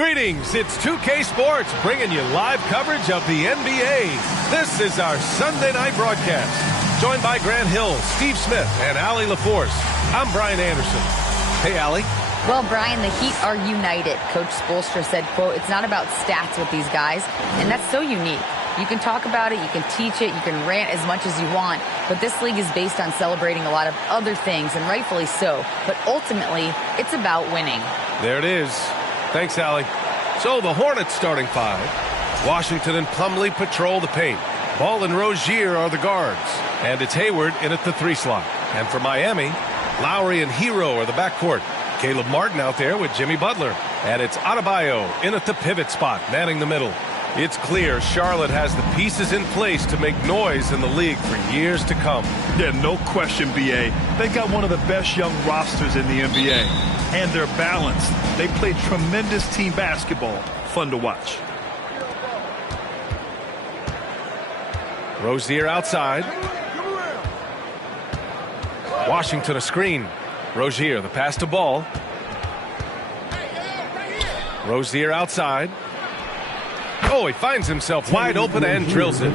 Greetings, it's 2K Sports bringing you live coverage of the NBA. This is our Sunday night broadcast. Joined by Grant Hill, Steve Smith, and Allie LaForce. I'm Brian Anderson. Hey, Allie. Well, Brian, the Heat are united. Coach Spoelstra said, quote, "It's not about stats with these guys," and that's so unique. You can talk about it, you can teach it, you can rant as much as you want, but this league is based on celebrating a lot of other things, and rightfully so. But ultimately, it's about winning. There it is. Thanks, Allie. So the Hornets starting five. Washington and Plumlee patrol the paint. Ball and Rozier are the guards. And it's Hayward in at the 3 slot. And for Miami, Lowry and Hero are the backcourt. Caleb Martin out there with Jimmy Butler. And it's Adebayo in at the pivot spot, manning the middle. It's clear Charlotte has the pieces in place to make noise in the league for years to come. Yeah, no question, B.A. They got one of the best young rosters in the NBA. And they're balanced. They play tremendous team basketball. Fun to watch. Rozier outside. Washington a screen. Rozier, the pass to Ball. Rozier outside. Oh, he finds himself wide open and drills it.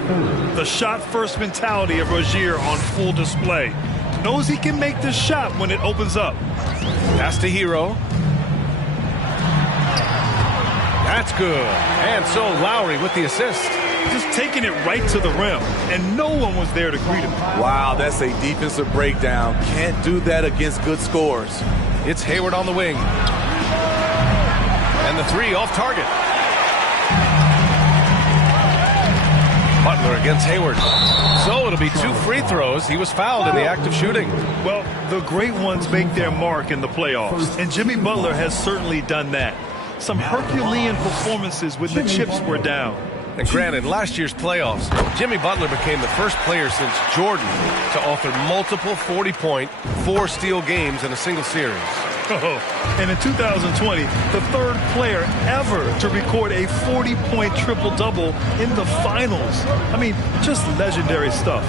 The shot-first mentality of Rozier on full display. Knows he can make the shot when it opens up. Pass to Hero. That's good. And so Lowry with the assist. Just taking it right to the rim, and no one was there to greet him. Wow, that's a defensive breakdown. Can't do that against good scores. It's Hayward on the wing. And the 3 off target. Butler against Hayward. So it'll be 2 free throws. He was fouled in the act of shooting. Well, the great ones make their mark in the playoffs, and Jimmy Butler has certainly done that. Some Herculean performances when the chips were down. And granted, last year's playoffs, Jimmy Butler became the first player since Jordan to author multiple 40-point, 4-steal games in a single series. And in 2020, the 3rd player ever to record a 40-point triple-double in the finals. I mean, just legendary stuff.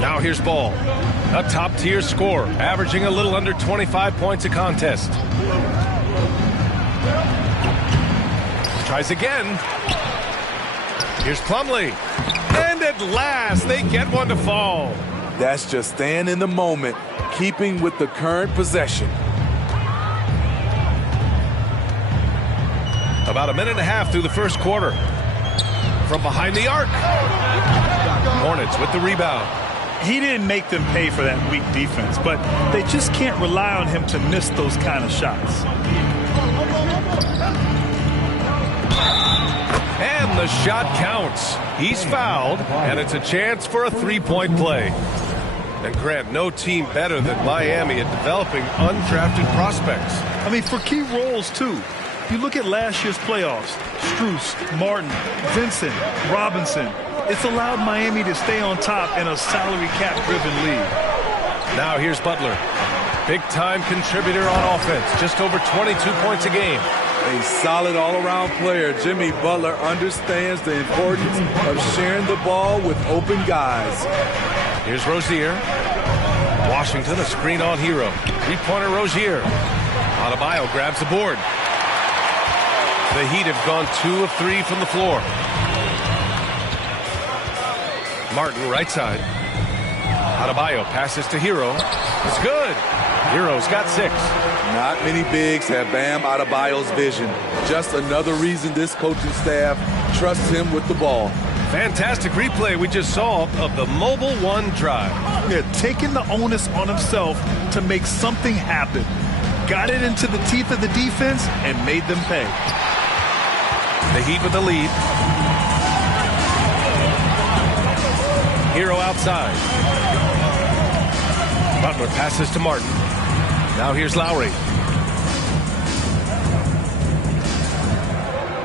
Now here's Ball, a top-tier scorer, averaging a little under 25 points a contest. Tries again. Here's Plumlee. And at last, they get one to fall. That's just staying in the moment, keeping with the current possession. About a minute and a half through the first quarter. From behind the arc. Hornets with the rebound. He didn't make them pay for that weak defense, but they just can't rely on him to miss those kind of shots. And the shot counts. He's fouled, and it's a chance for a 3-point play. And Grant, no team better than Miami at developing undrafted prospects. I mean, for key roles, too. You look at last year's playoffs, Strus, Martin, Vincent, Robinson. It's allowed Miami to stay on top in a salary cap-driven league. Now here's Butler. Big-time contributor on offense, just over 22 points a game. A solid all-around player. Jimmy Butler understands the importance of sharing the ball with open guys. Here's Rozier. Washington, a screen on Hero. 3-pointer Rozier. Adebayo grabs the board. The Heat have gone 2 of 3 from the floor. Martin, right side. Adebayo passes to Hero. It's good. Hero's got 6. Not many bigs have Bam Adebayo's vision. Just another reason this coaching staff trusts him with the ball. Fantastic replay we just saw of the mobile 1 drive. Yeah, taking the onus on himself to make something happen. Got it into the teeth of the defense and made them pay. The Heat with the lead. Hero outside. Butler passes to Martin. Now here's Lowry.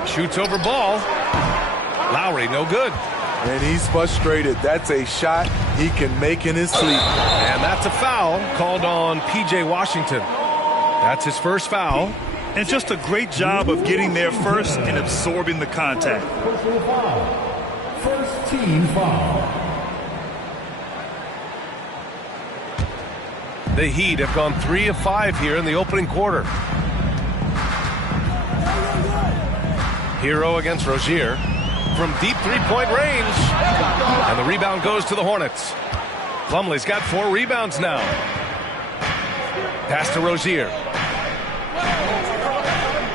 Shoots over Ball. Lowry, no good. And he's frustrated. That's a shot he can make in his sleep. And that's a foul called on P.J. Washington. That's his first foul. And just a great job of getting there first and absorbing the contact. First team foul. The Heat have gone 3 of 5 here in the opening quarter. Hero against Rozier from deep three-point range. And the rebound goes to the Hornets. Plumlee's got 4 rebounds now. Pass to Rozier.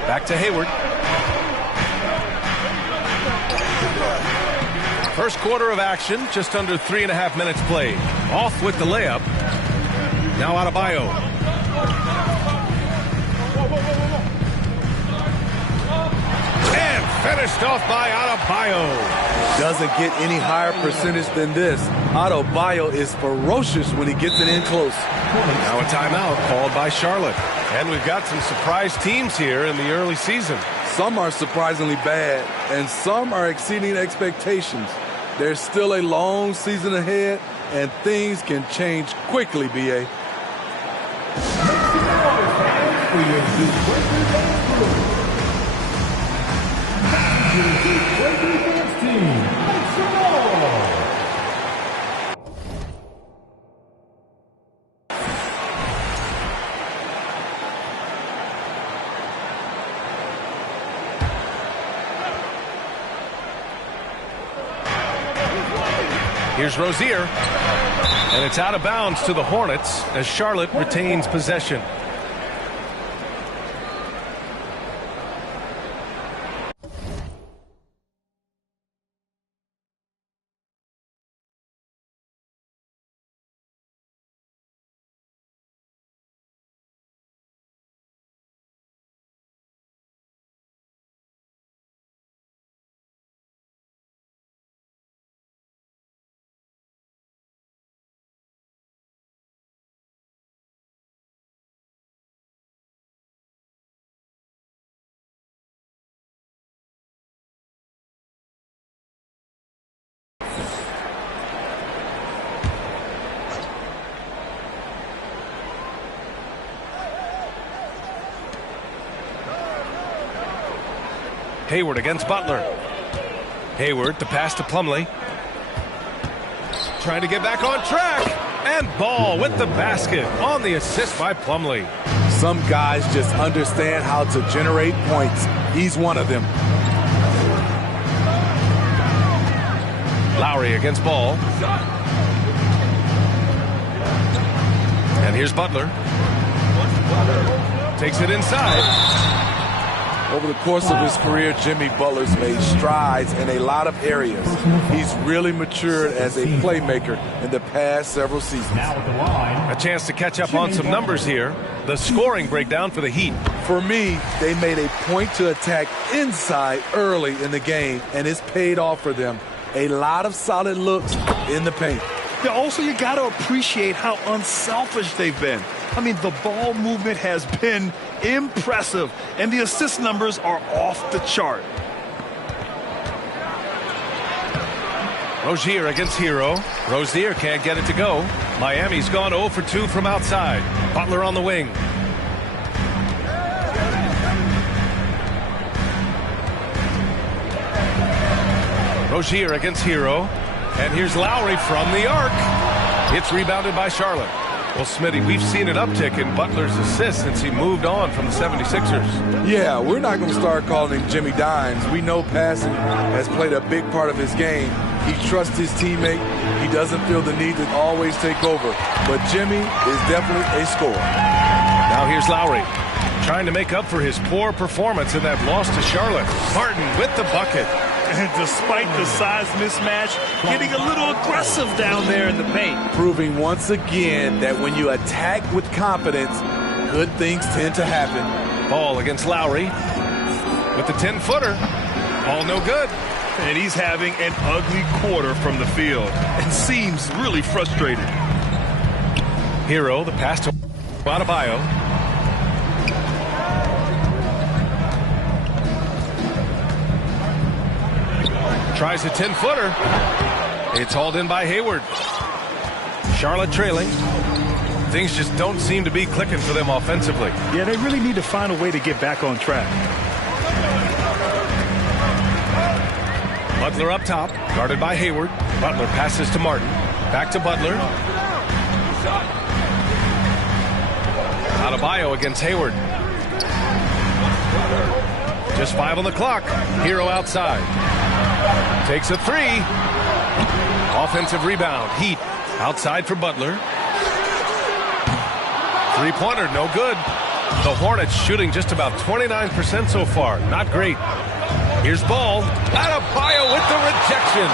Back to Hayward. First quarter of action, just under 3.5 minutes played. Off with the layup. Now Adebayo. And finished off by Adebayo. Doesn't get any higher percentage than this. Adebayo is ferocious when he gets it in close. Now a timeout called by Charlotte. And we've got some surprise teams here in the early season. Some are surprisingly bad, and some are exceeding expectations. There's still a long season ahead, and things can change quickly, B.A. Here's Rozier, and it's out of bounds to the Hornets as Charlotte retains possession. Hayward against Butler. Hayward, the pass to Plumlee. Trying to get back on track. And Ball with the basket on the assist by Plumlee. Some guys just understand how to generate points. He's one of them. Lowry against Ball. And here's Butler. Takes it inside. Over the course of his career, Jimmy Butler's made strides in a lot of areas. He's really matured as a playmaker in the past several seasons. A chance to catch up on some numbers here. The scoring breakdown for the Heat. For me, they made a point to attack inside early in the game, and it's paid off for them. A lot of solid looks in the paint. Yeah, also, you got to appreciate how unselfish they've been. I mean, the ball movement has been impressive, and the assist numbers are off the chart. Rozier against Hero. Rozier can't get it to go. Miami's gone 0 for 2 from outside. Butler on the wing. Rozier against Hero. And here's Lowry from the arc. It's rebounded by Charlotte. Well, Smitty, we've seen an uptick in Butler's assists since he moved on from the 76ers. Yeah, we're not going to start calling him Jimmy Dimes. We know passing has played a big part of his game. He trusts his teammate. He doesn't feel the need to always take over. But Jimmy is definitely a scorer. Now here's Lowry, trying to make up for his poor performance in that loss to Charlotte. Martin with the bucket. And despite the size mismatch, getting a little aggressive down there in the paint. Proving once again that when you attack with confidence, good things tend to happen. Ball against Lowry with the 10-footer. Ball no good. And he's having an ugly quarter from the field and seems really frustrated. Hero, the pass to Adebayo. Tries a 10-footer. It's hauled in by Hayward. Charlotte trailing. Things just don't seem to be clicking for them offensively. Yeah, they really need to find a way to get back on track. Butler up top, guarded by Hayward. Butler passes to Martin. Back to Butler. Adebayo against Hayward. Just 5 on the clock. Hero outside. Takes a 3. Offensive rebound. Heat outside for Butler. Three-pointer, no good. The Hornets shooting just about 29% so far. Not great. Here's Ball. Adebayo with the rejection.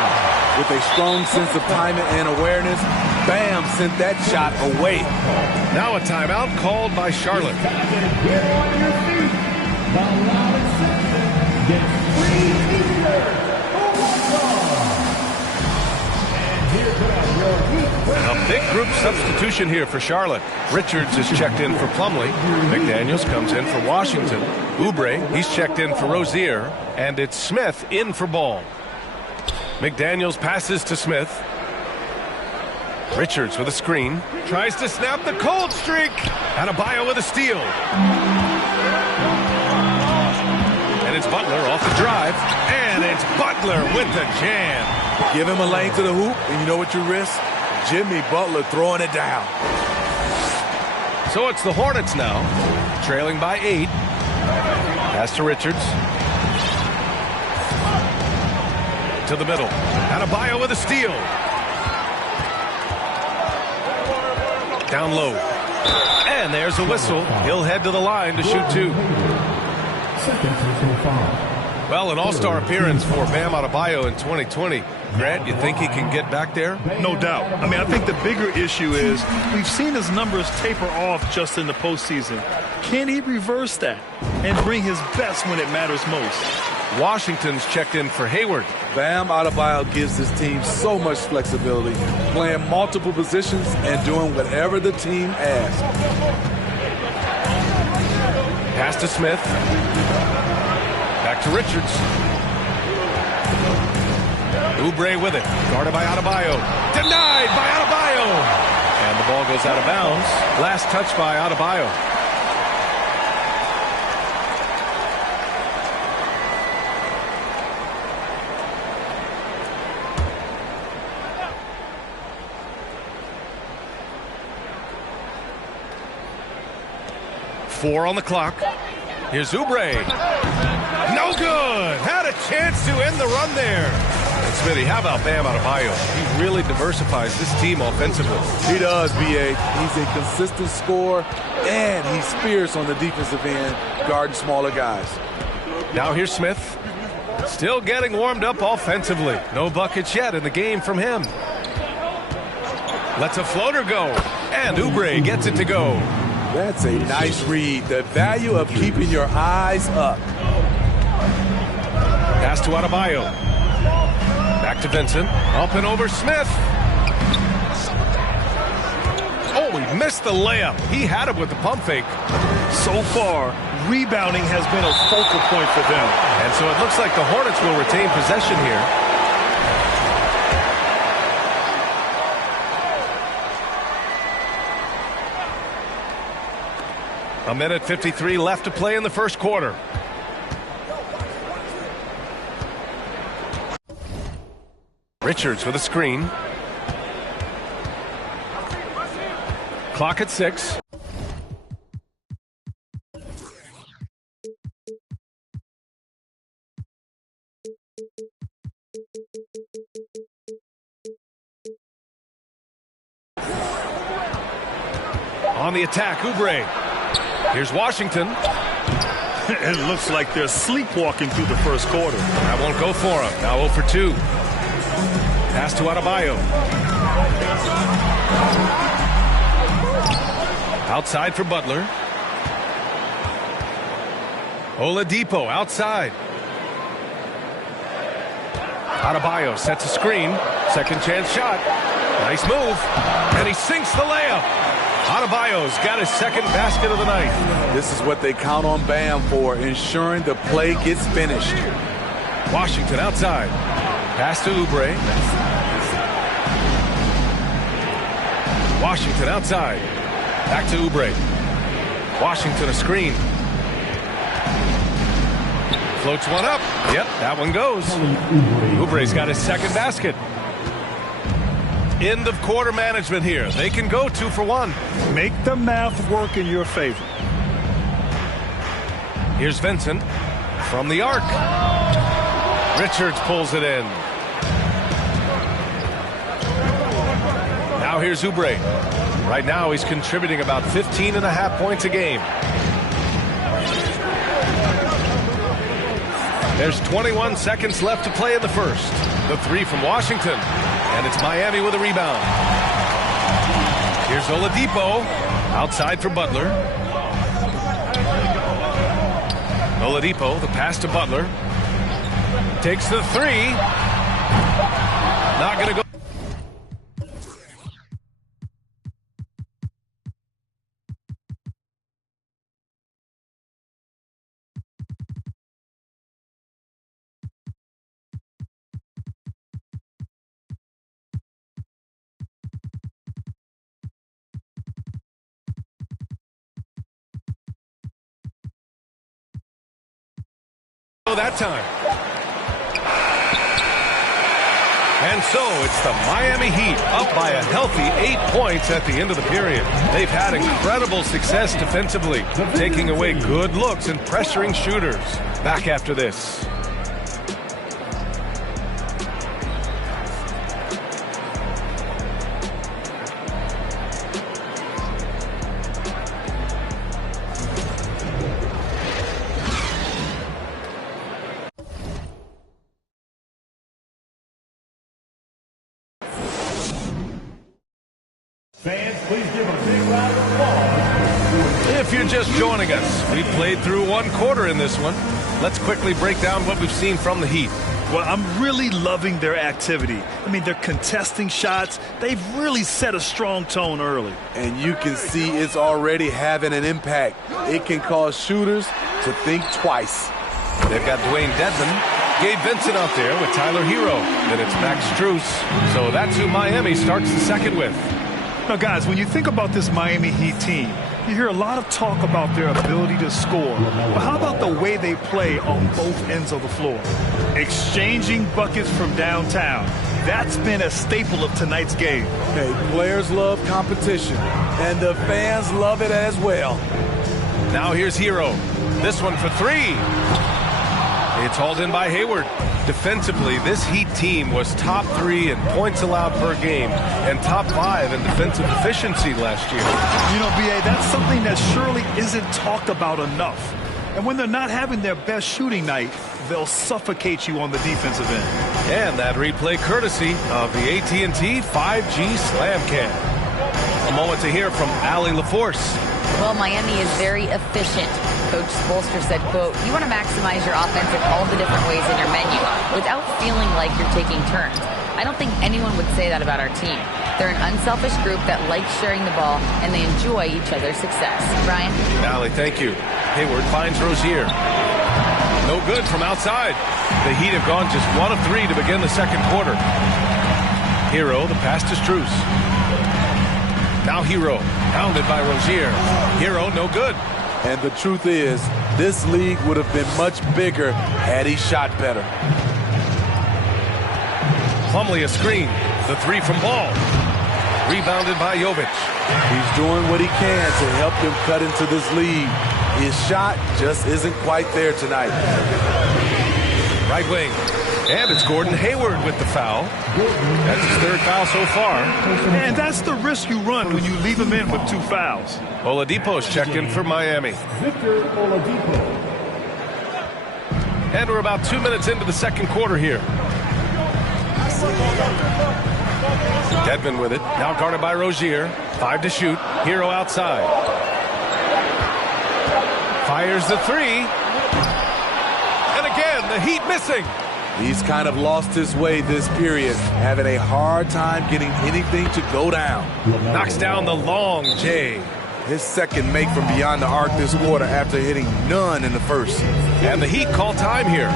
With a strong sense of timing and awareness, Bam sent that shot away. Now a timeout called by Charlotte. Get on your feet. The loud section gets free visitors. And here comes your Heat. A big group substitution here for Charlotte. Richards is checked in for Plumlee. McDaniels comes in for Washington. Oubre, he's checked in for Rozier. And it's Smith in for Ball. McDaniels passes to Smith. Richards with a screen. Tries to snap the cold streak. Adebayo with a steal. And it's Butler off the drive. And it's Butler with the jam. Give him a lane to the hoop, and you know what you risk? Jimmy Butler throwing it down. So it's the Hornets now, trailing by 8. Pass to Richards. To the middle. Adebayo with a steal. Down low. And there's a whistle. He'll head to the line to shoot 2. Well, an all-star appearance for Bam Adebayo in 2020. Grant, you think he can get back there? No doubt. I mean, I think the bigger issue is we've seen his numbers taper off just in the postseason. Can he reverse that and bring his best when it matters most? Washington's checked in for Hayward. Bam Adebayo gives his team so much flexibility, playing multiple positions and doing whatever the team asks. Pass to Smith. Back to Richards. Oubre with it. Guarded by Adebayo. Denied by Adebayo. And the ball goes out of bounds. Last touch by Adebayo. Four on the clock. Here's Oubre. No good. Had a chance to end the run there. And Smitty, how about Bam Adebayo? He really diversifies this team offensively. He does, B.A. He's a consistent scorer, and he's fierce on the defensive end, guarding smaller guys. Now here's Smith. Still getting warmed up offensively. No buckets yet in the game from him. Lets a floater go. And Oubre gets it to go. That's a nice read. The value of keeping your eyes up. Pass to Adebayo. Back to Vincent. Up and over Smith. Oh, he missed the layup. He had it with the pump fake. So far, rebounding has been a focal point for them. And so it looks like the Hornets will retain possession here. A minute 53 left to play in the first quarter. Richards with a screen. Clock at 6. On the attack, Oubre. Here's Washington. It looks like they're sleepwalking through the first quarter. That won't go for him. Now 0 for 2. Pass to Adebayo. Outside for Butler. Oladipo outside. Adebayo sets a screen. Second chance shot. Nice move. And he sinks the layup. Adebayo's got his second basket of the night. This is what they count on Bam for, ensuring the play gets finished. Washington outside. Pass to Oubre. Washington outside. Back to Oubre. Washington a screen. Floats one up. Yep, that one goes. Oubre's got his second basket. End of quarter management here. They can go 2 for 1. Make the math work in your favor. Here's Vincent. From the arc. Richards pulls it in. Now here's Oubre. Right now he's contributing about 15.5 points a game. There's 21 seconds left to play in the first. The three from Washington. And it's Miami with a rebound. Here's Oladipo. Outside for Butler. Oladipo, the pass to Butler. Takes the three. Not going to go. That time. And so it's the Miami Heat up by a healthy 8 points at the end of the period. They've had incredible success defensively, taking away good looks and pressuring shooters. Back after this. Fans, please give a big round of applause. If you're just joining us, we played through one quarter in this one. Let's quickly break down what we've seen from the Heat. Well, I'm really loving their activity. I mean, they're contesting shots. They've really set a strong tone early. And you can see it's already having an impact. It can cause shooters to think twice. They've got Dwayne Dedmon, Gabe Vincent out there with Tyler Hero. Then it's Max Strus. So that's who Miami starts the second with. Now, guys, when you think about this Miami Heat team, you hear a lot of talk about their ability to score. But how about the way they play on both ends of the floor? Exchanging buckets from downtown. That's been a staple of tonight's game. Hey, players love competition, and the fans love it as well. Now here's Hero. This one for three. It's hauled in by Hayward. Defensively, this Heat team was top 3 in points allowed per game and top 5 in defensive efficiency last year. You know, B.A., that's something that surely isn't talked about enough. And when they're not having their best shooting night, they'll suffocate you on the defensive end. And that replay courtesy of the AT&T 5G Slam Cam. A moment to hear from Allie LaForce. Well, Miami is very efficient. Coach Spoelstra said, quote, you want to maximize your offense in all the different ways in your menu without feeling like you're taking turns. I don't think anyone would say that about our team. They're an unselfish group that likes sharing the ball, and they enjoy each other's success. Brian? Allie, thank you. Hayward finds Rozier. No good from outside. The Heat have gone just 1 of 3 to begin the second quarter. Hero, the pass to Strus. Now Hero, pounded by Rozier. Hero, no good. And the truth is, this league would have been much bigger had he shot better. Plumlee a screen. The three from Ball. Rebounded by Jovic. He's doing what he can to help them cut into this lead. His shot just isn't quite there tonight. Right wing. And it's Gordon Hayward with the foul. That's his 3rd foul so far. And that's the risk you run when you leave him in with 2 fouls. Oladipo's checked in for Miami. Victor Oladipo. And we're about 2 minutes into the second quarter here. Dedmon with it. Now guarded by Rozier. 5 to shoot. Hero outside. Fires the 3. And again, the Heat missing. He's kind of lost his way this period, having a hard time getting anything to go down. Knocks down the long J. His second make from beyond the arc this quarter after hitting none in the first. And the Heat call time here.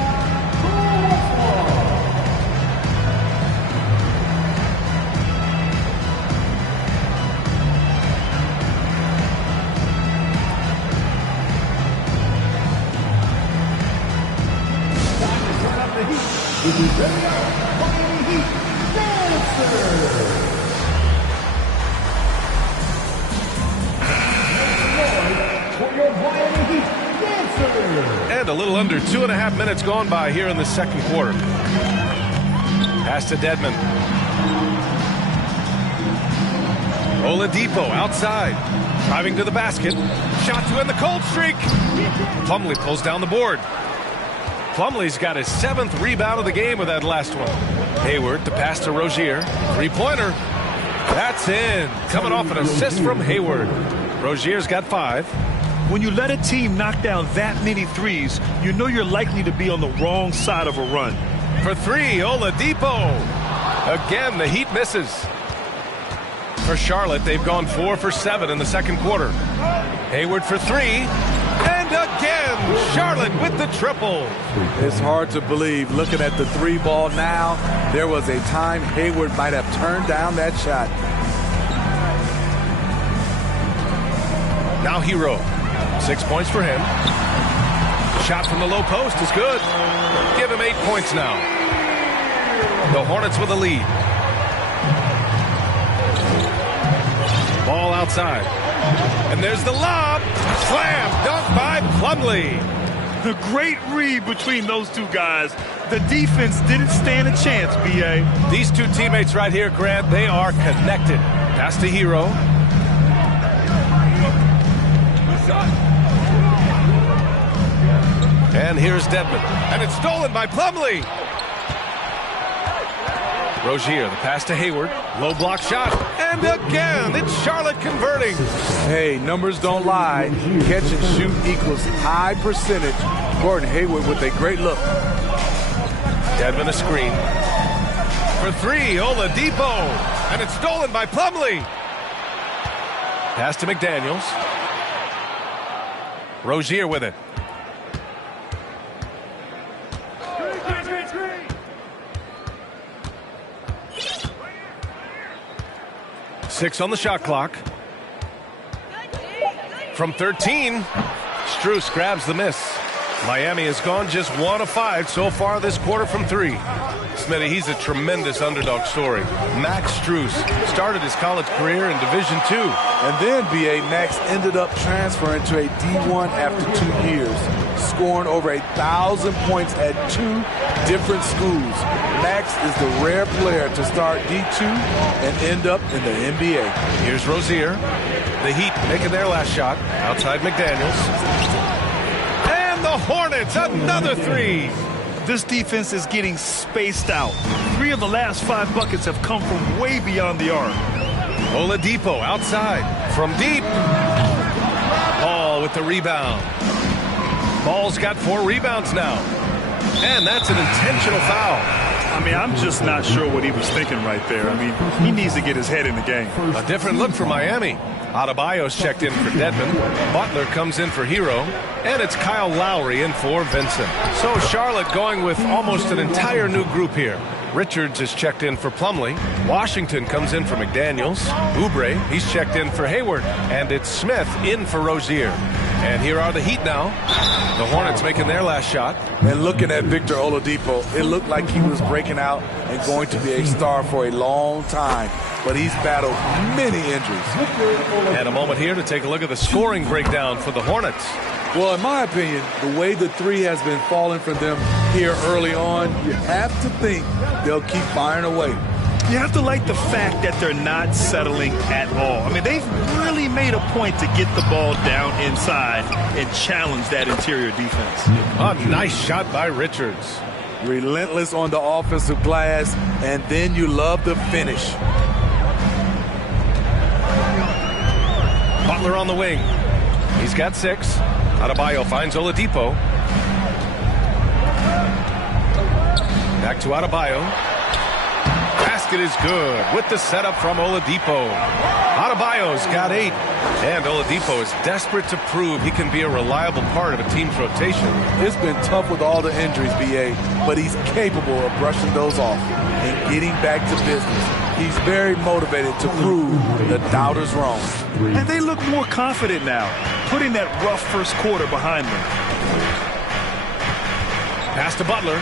With the very own Miami Heat dancer. For your Miami Heat dancer. And a a little under 2.5 minutes gone by here in the second quarter. Pass to Dedmon. Oladipo outside. Driving to the basket. Shot to end the cold streak. Plumlee pulls down the board. Plumlee's got his 7th rebound of the game with that last one. Hayward to pass to Rozier. Three-pointer. That's in. Coming off an assist from Hayward. Rozier's got 5. When you let a team knock down that many threes, you know you're likely to be on the wrong side of a run. For 3, Oladipo. Again, the Heat misses. For Charlotte, they've gone 4 for 7 in the second quarter. Hayward for 3. And again, Charlotte with the triple. It's hard to believe, looking at the 3 ball now, there was a time Hayward might have turned down that shot. Now Hero. 6 points for him. Shot from the low post is good. Give him 8 points now. The Hornets with a lead. Ball outside. And there's the lob. Slam. Dunk by Plumlee. The great read between those two guys. The defense didn't stand a chance, B.A. These two teammates right here, Grant, they are connected. Pass to Hero. And here's Dedmon. And it's stolen by Plumlee. Rozier, the pass to Hayward. Low block shot. And again, it's Charlotte converting. Hey, numbers don't lie. Catch and shoot equals high percentage. Gordon Hayward with a great look. Dedmon a screen. For 3, Oladipo. And it's stolen by Plumlee. Pass to McDaniels. Rozier with it. Six on the shot clock. From 13, Strus grabs the miss. Miami has gone just 1 of 5 so far this quarter from 3. Smitty, he's a tremendous underdog story. Max Strus started his college career in Division II. And then, B.A., Max ended up transferring to a D1 after 2 years, scoring over 1,000 points at 2 different schools. Max is the rare player to start D2 and end up in the NBA. Here's Rozier. The Heat making their last shot. Outside McDaniels. And the Hornets, another 3. This defense is getting spaced out. 3 of the last 5 buckets have come from way beyond the arc. Oladipo outside. From deep. Ball with the rebound. Ball's got 4 rebounds now. And that's an intentional foul. I mean, I'm just not sure what he was thinking right there. I mean, he needs to get his head in the game. A different look for Miami. Adebayo's checked in for Dedmon. Butler comes in for Hero. And it's Kyle Lowry in for Vincent. So Charlotte going with almost an entire new group here. Richards is checked in for Plumlee. Washington comes in for McDaniels. Oubre, he's checked in for Hayward. And it's Smith in for Rozier. And here are the Heat now. The Hornets making their last shot. And looking at Victor Oladipo, it looked like he was breaking out and going to be a star for a long time. But he's battled many injuries. And a moment here to take a look at the scoring breakdown for the Hornets. Well, in my opinion, the way the 3 has been falling for them here early on, you have to think they'll keep firing away. You have to like the fact that they're not settling at all. I mean, they've really made a point to get the ball down inside and challenge that interior defense. A nice shot by Richards. Relentless on the offensive glass, and then you love the finish. Butler on the wing. He's got 6. Adebayo finds Oladipo. Back to Adebayo. Basket is good with the setup from Oladipo. Adebayo's got 8. And Oladipo is desperate to prove he can be a reliable part of a team's rotation. It's been tough with all the injuries, B.A., but he's capable of brushing those off and getting back to business. He's very motivated to prove the doubters wrong. And they look more confident now, putting that rough first quarter behind them. Pass to Butler.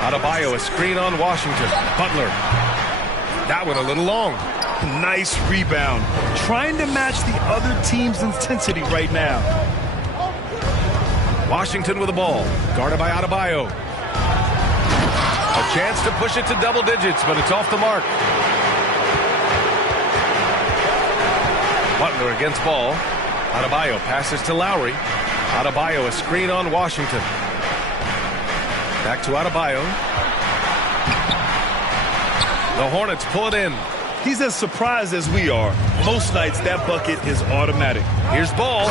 Adebayo, a screen on Washington. Butler That one a little long. Nice rebound. Trying to match the other team's intensity right now. Washington with the ball. Guarded by Adebayo. A chance to push it to double digits, but it's off the mark. Butler against ball. Adebayo passes to Lowry. Adebayo a screen on Washington. Back to Adebayo. The Hornets pull it in. He's as surprised as we are. Most nights that bucket is automatic. Here's ball.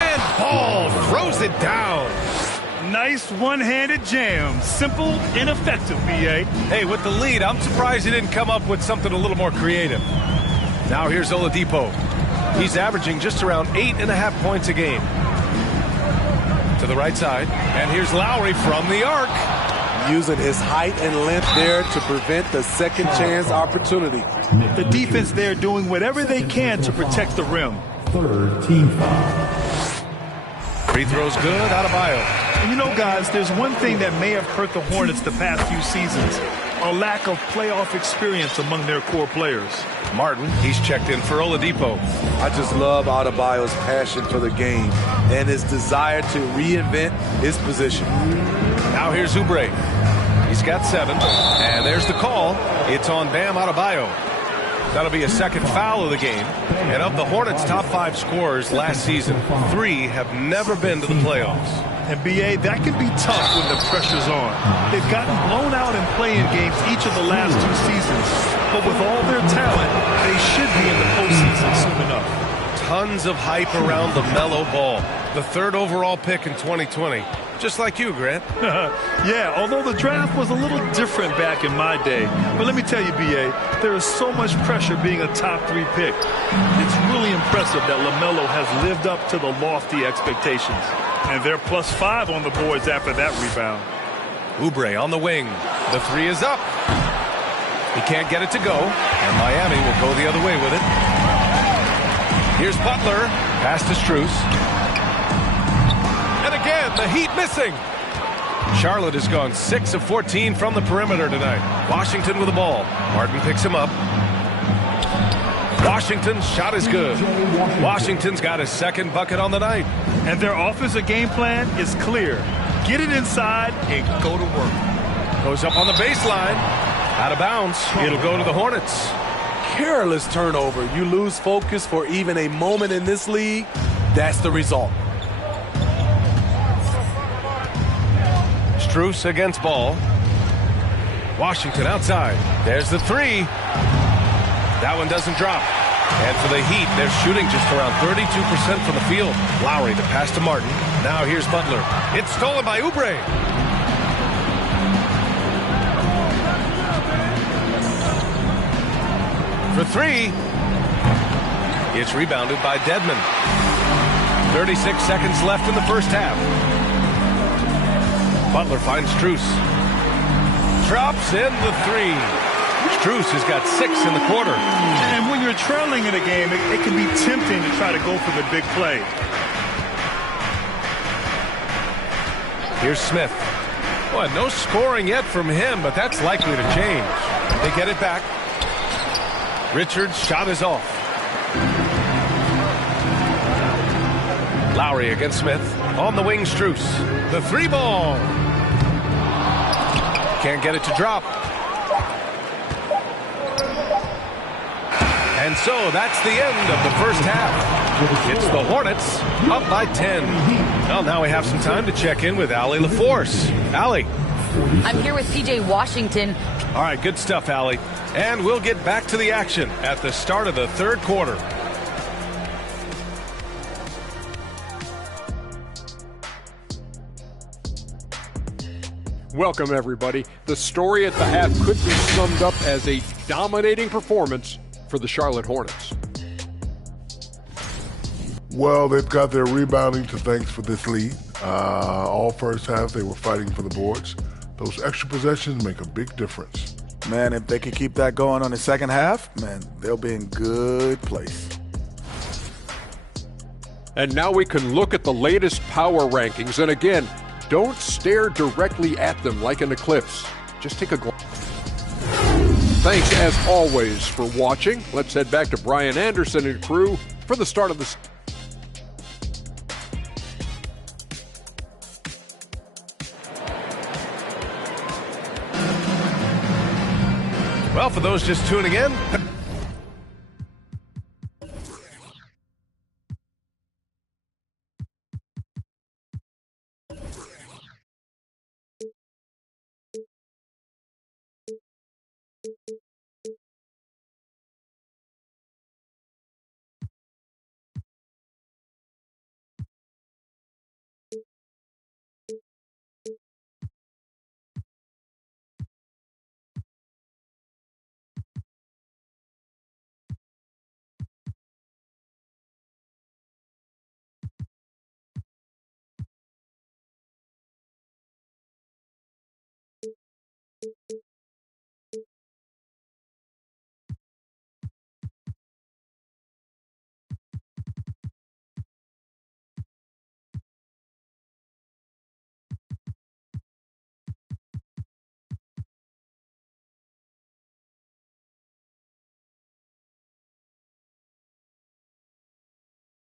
And ball throws it down. Nice one-handed jam. Simple and effective, B.A. Hey, with the lead, I'm surprised he didn't come up with something a little more creative. Now here's Oladipo. He's averaging just around 8.5 points a game. To the right side. And here's Lowry from the arc. Using his height and length there to prevent the second chance opportunity. The defense there doing whatever they can to protect the rim. Third team foul. Free throws good. Adebayo. And you know, guys, there's one thing that may have hurt the Hornets the past few seasons. A lack of playoff experience among their core players. Martin, he's checked in for Oladipo. I just love Adebayo's passion for the game and his desire to reinvent his position. Now here's Oubre. He's got 7. And there's the call. It's on Bam Adebayo. That'll be a second foul of the game. And of the Hornets' top 5 scorers last season, 3 have never been to the playoffs. And, B.A., that can be tough when the pressure's on. They've gotten blown out in play-in games each of the last 2 seasons. But with all their talent, they should be in the postseason soon enough. Tons of hype around the Melo Ball, the 3rd overall pick in 2020. Just like you, Grant. Yeah, although the draft was a little different back in my day. But let me tell you, B.A., there is so much pressure being a top 3 pick. It's really impressive that LaMelo has lived up to the lofty expectations. And they're +5 on the boards after that rebound. Oubre on the wing. The 3 is up. He can't get it to go, and Miami will go the other way with it. Here's Butler. Pass to Strus. And again, the Heat missing. Charlotte has gone 6 of 14 from the perimeter tonight. Washington with the ball. Martin picks him up. Washington's shot is good. Washington's got his 2nd bucket on the night. And their offensive game plan is clear. Get it inside and go to work. Goes up on the baseline. Out of bounds. It'll go to the Hornets. Careless turnover. You lose focus for even a moment in this league. That's the result. Strus against ball. Washington outside. There's the 3. That one doesn't drop. And for the Heat, they're shooting just around 32% from the field. Lowry to pass to Martin. Now here's Butler. It's stolen by Oubre. For 3. It's rebounded by Dedmon. 36 seconds left in the first half. Butler finds Strus. Drops in the 3. Strus has got 6 in the quarter. And when you're trailing in a game, it can be tempting to try to go for the big play. Here's Smith. Well, no scoring yet from him, but that's likely to change. They get it back. Richards' shot is off. Lowry against Smith. On the wing, Strus. The 3 ball. Can't get it to drop. And so that's the end of the first half. It's the Hornets up by 10. Well, now we have some time to check in with Allie LaForce. Allie. I'm here with P.J. Washington. All right, good stuff, Allie. And we'll get back to the action at the start of the 3rd quarter. Welcome, everybody. The story at the half could be summed up as a dominating performance for the Charlotte Hornets. Well, they've got their rebounding to thanks for this lead. All first half, they were fighting for the boards. Those extra possessions make a big difference. Man, if they can keep that going on the second half, man, they'll be in good place. And now we can look at the latest power rankings. And again, don't stare directly at them like an eclipse. Just take a glance. Thanks, as always, for watching. Let's head back to Brian Anderson and crew for the start of the... Well, for those just tuning in...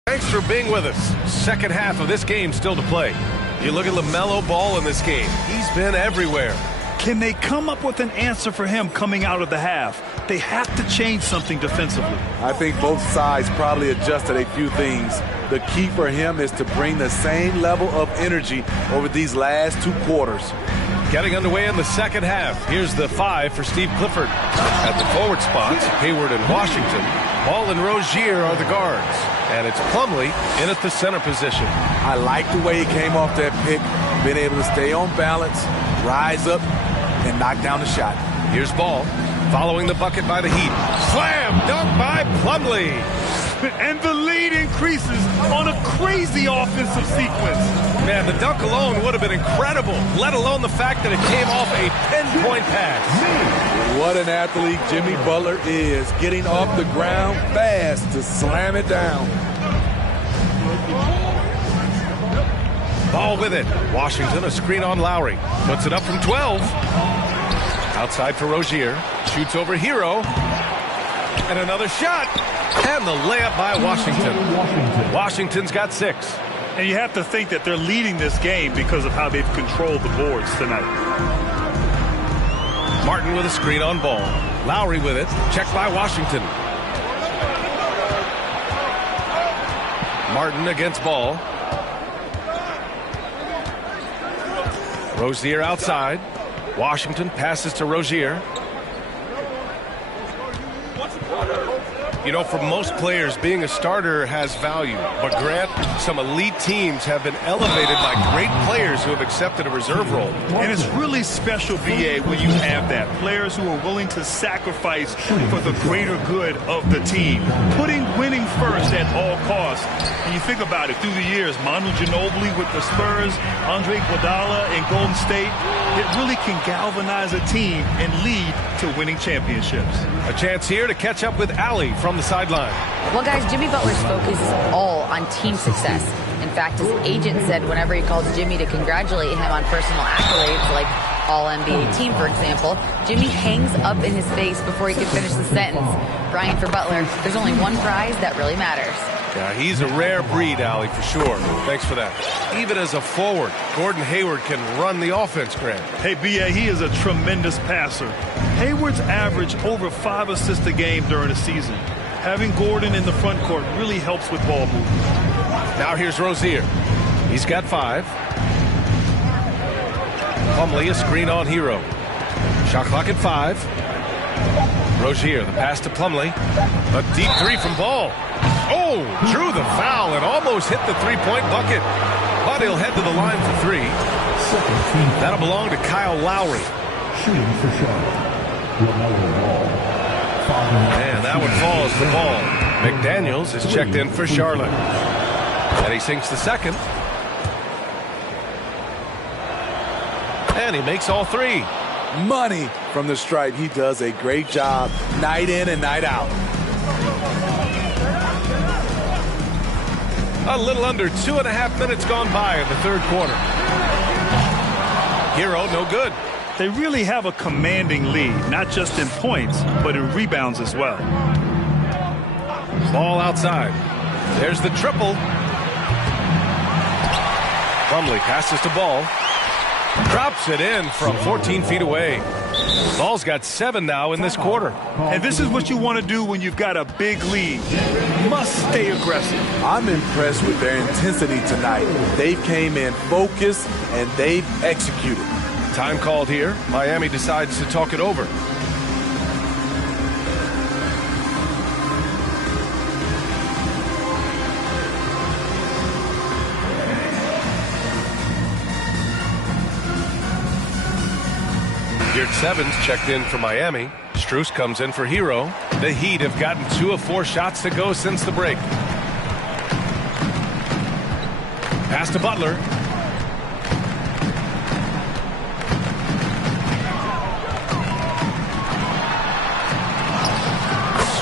Thanks for being with us. Second half of this game still to play. You look at LaMelo Ball in this game. He's been everywhere. Can they come up with an answer for him coming out of the half? They have to change something defensively. I think both sides probably adjusted a few things. The key for him is to bring the same level of energy over these last 2 quarters. Getting underway in the second half. Here's the 5 for Steve Clifford. At the forward spots, Hayward and Washington. Ball and Rozier are the guards. And it's Plumlee in at the center position. I like the way he came off that pick, being able to stay on balance, rise up, and knock down the shot. Here's Ball, following the bucket by the Heat. Slam dunk by Plumlee. And the lead increases on a crazy offensive sequence. Man, the dunk alone would have been incredible, let alone the fact that it came off a pinpoint pass. What an athlete Jimmy Butler is, getting off the ground fast to slam it down. Ball with it. Washington, a screen on Lowry. Puts it up from 12. Outside for Rozier. Shoots over Hero. And another shot. And the layup by Washington. Washington's got 6. And you have to think that they're leading this game because of how they've controlled the boards tonight. Martin with a screen on Ball. Lowry with it. Checked by Washington. Martin against Ball. Rozier outside. Washington passes to Rozier. You know, for most players, being a starter has value. But, Grant, some elite teams have been elevated by great players who have accepted a reserve role. And it's really special, B.A., when you have that. Players who are willing to sacrifice for the greater good of the team. Putting winning first at all costs. And you think about it, through the years, Manu Ginobili with the Spurs, Andre Iguodala in Golden State, it really can galvanize a team and lead to winning championships. A chance here to catch up with Allie from the sideline. Well, guys, Jimmy Butler's focus is all on team success. In fact, his agent said whenever he calls Jimmy to congratulate him on personal accolades, like All-NBA team, for example, Jimmy hangs up in his face before he can finish the sentence. Brian, for Butler, there's only one prize that really matters. Yeah, he's a rare breed, Allie, for sure. Thanks for that. Even as a forward, Gordon Hayward can run the offense, Grant. Hey, B.A., he is a tremendous passer. Hayward's averaged over 5 assists a game during the season. Having Gordon in the front court really helps with ball movement. Now here's Rozier. He's got 5. Plumlee, a screen on Hero. Shot clock at 5. Rozier, the pass to Plumlee. A deep 3 from Ball. Oh, drew the foul and almost hit the three-point bucket. But he'll head to the line for 3. That'll belong to Kyle Lowry. Shooting for Charlotte, LaMelo Ball. And that one falls to Ball. McDaniels is checked in for Charlotte. And he sinks the second. And he makes all 3. Money from the stripe. He does a great job night in and night out. A little under 2.5 minutes gone by in the third quarter. Hero, no good. They really have a commanding lead, not just in points, but in rebounds as well. Ball outside. There's the triple. Plumlee passes to Ball. Drops it in from 14 feet away. Ball's got 7 now in this quarter. And this is what you want to do when you've got a big lead. You must stay aggressive. I'm impressed with their intensity tonight. They came in focused and they've executed. Time called here. Miami decides to talk it over. Geert Sevens checked in for Miami. Strus comes in for Hero. The Heat have gotten 2 of 4 shots to go since the break. Pass to Butler.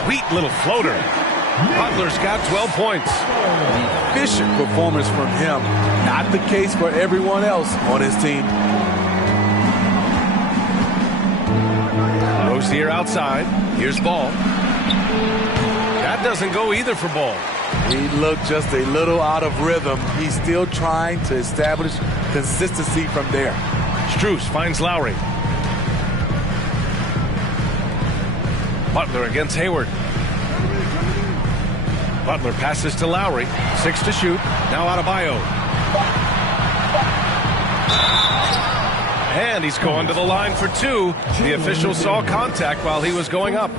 Sweet little floater. Butler's got 12 points. Efficient performance from him. Not the case for everyone else on his team. Rozier outside. Here's Ball. That doesn't go either for Ball. He looked just a little out of rhythm. He's still trying to establish consistency from there. Strus finds Lowry. Butler against Hayward. Butler passes to Lowry. 6 to shoot. Now Adebayo. And he's going to the line for 2. The official saw contact while he was going up.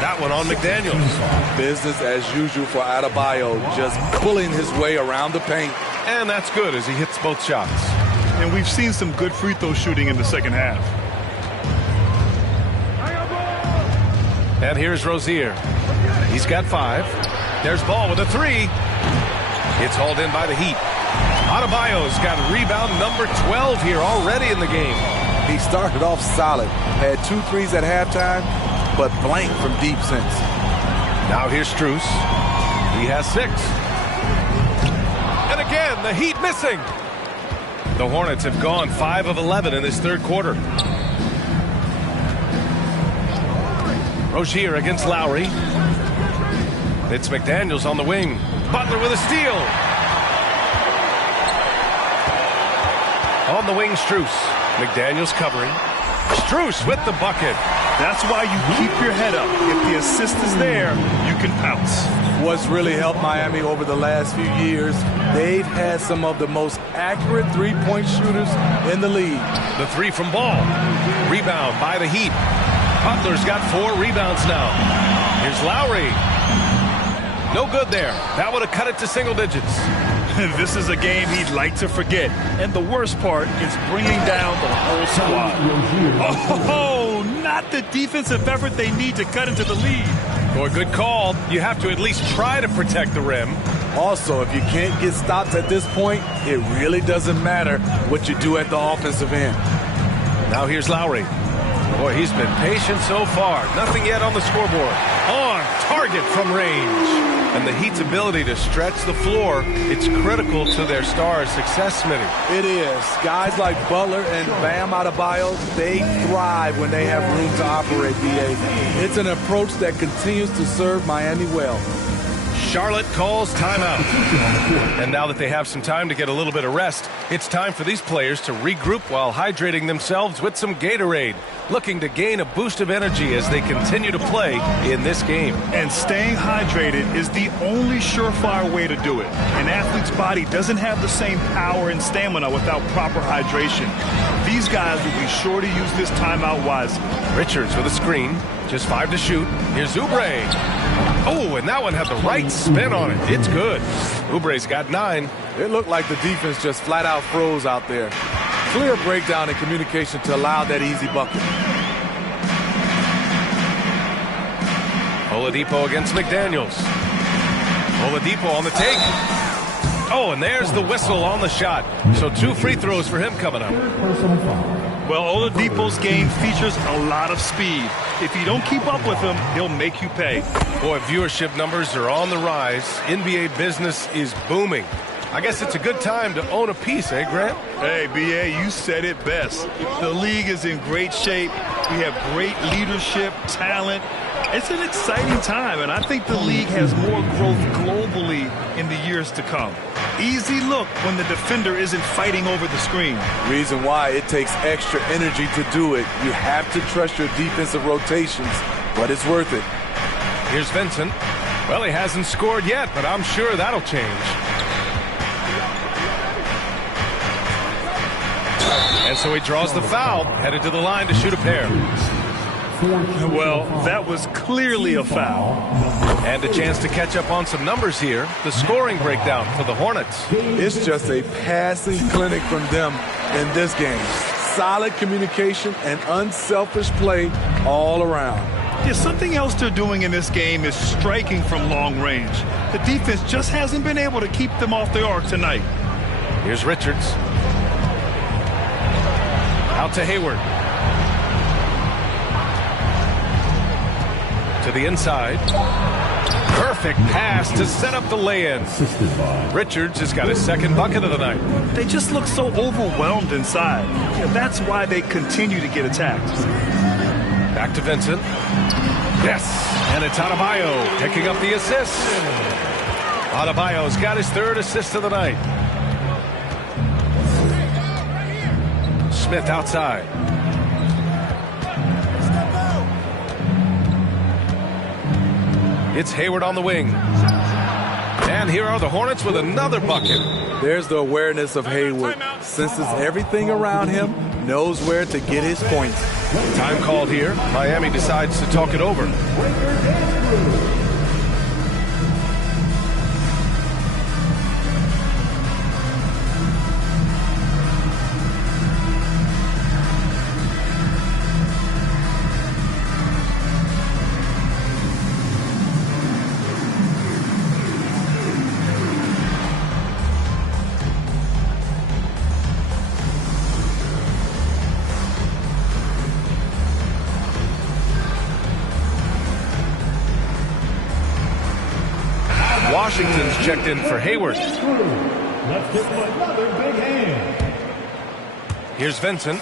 That one on McDaniels. Business as usual for Adebayo, just pulling his way around the paint. And that's good as he hits both shots. And we've seen some good free throw shooting in the second half. And here's Rozier. He's got 5. There's Ball with a 3. It's hauled in by the Heat. Adebayo's got rebound number 12 here already in the game. He started off solid. Had 2 threes at halftime, but blank from deep since. Now here's Strus. He has 6. And again, the Heat missing. The Hornets have gone 5 of 11 in this third quarter. Rozier against Lowry. It's McDaniels on the wing. Butler with a steal. On the wing, Strus. McDaniels covering. Strus with the bucket. That's why you keep your head up. If the assist is there, you can pounce. What's really helped Miami over the last few years, they've had some of the most accurate three-point shooters in the league. The 3 from Ball. Rebound by the Heat. Butler's got 4 rebounds now. Here's Lowry. No good there. That would have cut it to single digits. This is a game he'd like to forget. And the worst part is bringing down the whole squad. Oh, not the defensive effort they need to cut into the lead. Boy, good call. You have to at least try to protect the rim. Also, if you can't get stops at this point, it really doesn't matter what you do at the offensive end. Now here's Lowry. Boy, he's been patient so far. Nothing yet on the scoreboard. On target from range. And the Heat's ability to stretch the floor, it's critical to their stars' success, Smitty. It is. Guys like Butler and Bam Adebayo, they thrive when they have room to operate, B.A. It's an approach that continues to serve Miami well. Charlotte calls timeout. And now that they have some time to get a little bit of rest, it's time for these players to regroup while hydrating themselves with some Gatorade, looking to gain a boost of energy as they continue to play in this game. And staying hydrated is the only surefire way to do it. An athlete's body doesn't have the same power and stamina without proper hydration. These guys will be sure to use this timeout wisely. Richards with a screen. Just 5 to shoot. Here's Oubre. Oh, and that one had the right spin on it. It's good. Oubre's got 9. It looked like the defense just flat out froze out there. Clear breakdown in communication to allow that easy bucket. Oladipo against McDaniels. Oladipo on the take. Oh, and there's the whistle on the shot. So 2 free throws for him coming up. Well, Oladipo's game features a lot of speed. If you don't keep up with him, he'll make you pay. Boy, viewership numbers are on the rise. NBA business is booming. I guess it's a good time to own a piece, eh, Grant? Hey, B.A., you said it best. The league is in great shape. We have great leadership, talent. It's an exciting time, and I think the league has more growth globally in the years to come. Easy look when the defender isn't fighting over the screen. Reason why it takes extra energy to do it. You have to trust your defensive rotations, but it's worth it. Here's Vincent. Well, he hasn't scored yet, but I'm sure that'll change. And so he draws the foul, headed to the line to shoot a pair. Well, that was clearly a foul. And a chance to catch up on some numbers here. The scoring breakdown for the Hornets. It's just a passing clinic from them in this game. Solid communication and unselfish play all around. Yeah, something else they're doing in this game is striking from long range. The defense just hasn't been able to keep them off the arc tonight. Here's Richards. Out to Hayward. To the inside. Perfect pass to set up the lay-in. Richards has got his second bucket of the night. They just look so overwhelmed inside. Yeah, that's why they continue to get attacked. Back to Vincent. Yes, and it's Adebayo picking up the assist. Adebayo's got his third assist of the night. Smith outside. It's Hayward on the wing. And here are the Hornets with another bucket. There's the awareness of Hayward. Senses everything around him, knows where to get his points. Time called here. Miami decides to talk it over. Washington's checked in for Hayward. Let's give him another big hand. Here's Vincent.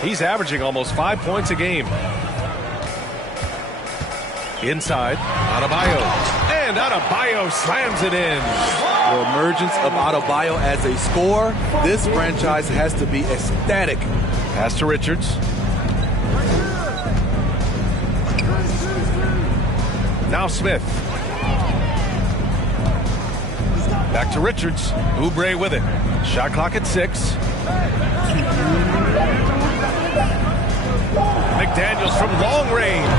He's averaging almost 5 points a game. Inside, Adebayo. And Adebayo slams it in. The emergence of Adebayo as a scorer, this franchise has to be ecstatic. Pass to Richards. Now Smith. Back to Richards. Oubre with it. Shot clock at 6. McDaniels from long range.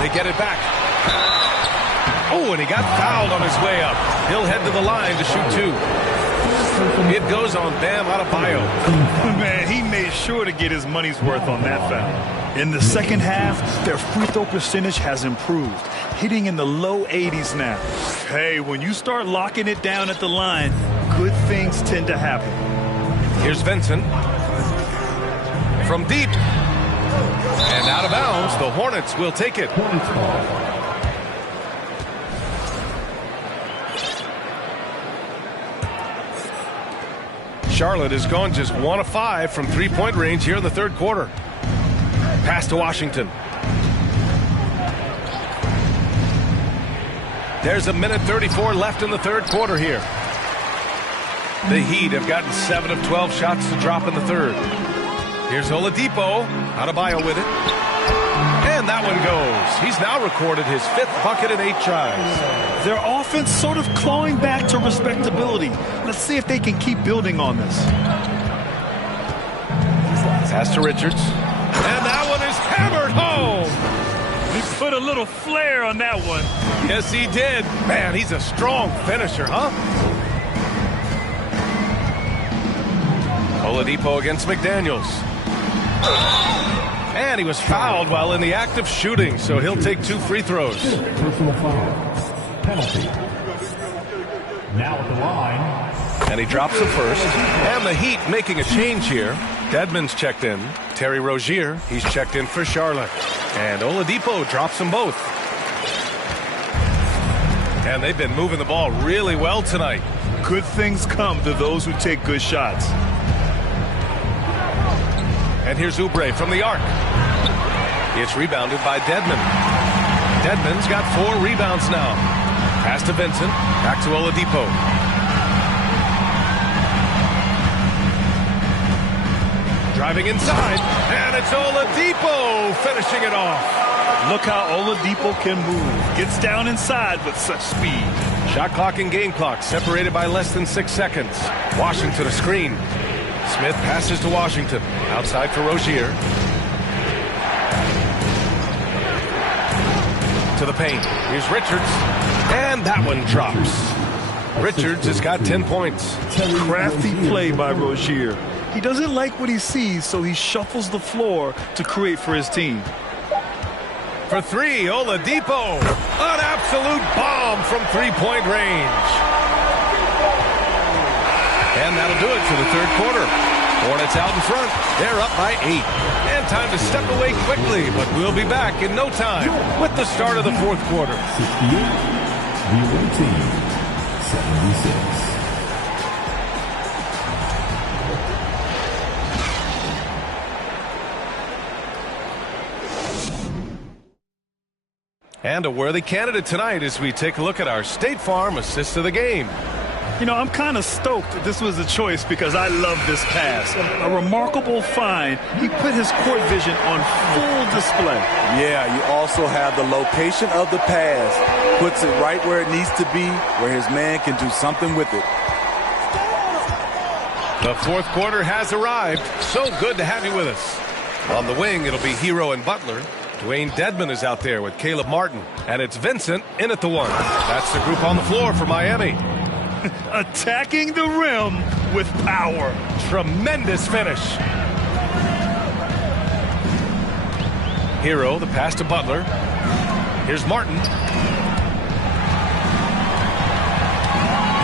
They get it back. Oh, and he got fouled on his way up. He'll head to the line to shoot 2. It goes on Bam Adebayo. Man, he made sure to get his money's worth on that foul. In the second half, their free throw percentage has improved, hitting in the low 80s now. Hey, when you start locking it down at the line, good things tend to happen. Here's Vincent. From deep. And out of bounds, the Hornets will take it. Charlotte has gone just 1 of 5 from three-point range here in the third quarter. Pass to Washington. There's 1:34 left in the third quarter here. The Heat have gotten 7 of 12 shots to drop in the third. Here's Oladipo. Adebayo with it. And that one goes. He's now recorded his 5th bucket in 8 tries. Their offense sort of clawing back to respectability. Let's see if they can keep building on this. Pass to Richards. And that one is hammered home. He put a little flair on that one. Yes, he did. Man, he's a strong finisher, huh? Oladipo against McDaniels. And he was fouled while in the act of shooting, so he'll take 2 free throws. Personal foul. Penalty. Now at the line. And he drops the first. And the Heat making a change here. Dedmon's checked in. Terry Rozier, he's checked in for Charlotte. And Oladipo drops them both. And they've been moving the ball really well tonight. Good things come to those who take good shots. And here's Oubre from the arc. It's rebounded by Dedmon. Dedmon's got 4 rebounds now. Pass to Vincent. Back to Oladipo. Driving inside. And it's Oladipo finishing it off. Look how Oladipo can move. Gets down inside with such speed. Shot clock and game clock separated by less than 6 seconds. Washington a screen. Smith passes to Washington. Outside for Rozier. To the paint. Here's Richards. And that one drops. Richards has got 10 points. Crafty play by Rozier. He doesn't like what he sees, so he shuffles the floor to create for his team. For 3, Oladipo. An absolute bomb from three-point range. And that'll do it for the third quarter. Hornets out in front. They're up by 8. And time to step away quickly, but we'll be back in no time with the start of the fourth quarter. 68, the away team, 76. And a worthy candidate tonight as we take a look at our State Farm assist of the game. You know, I'm kind of stoked that this was a choice because I love this pass. A remarkable find. He put his court vision on full display. Yeah, you also have the location of the pass. Puts it right where it needs to be, where his man can do something with it. The fourth quarter has arrived. So good to have you with us. On the wing, it'll be Hero and Butler. Dwayne Dedmon is out there with Caleb Martin. And it's Vincent in at the 1. That's the group on the floor for Miami. Attacking the rim with power. Tremendous finish. Hero, the pass to Butler. Here's Martin.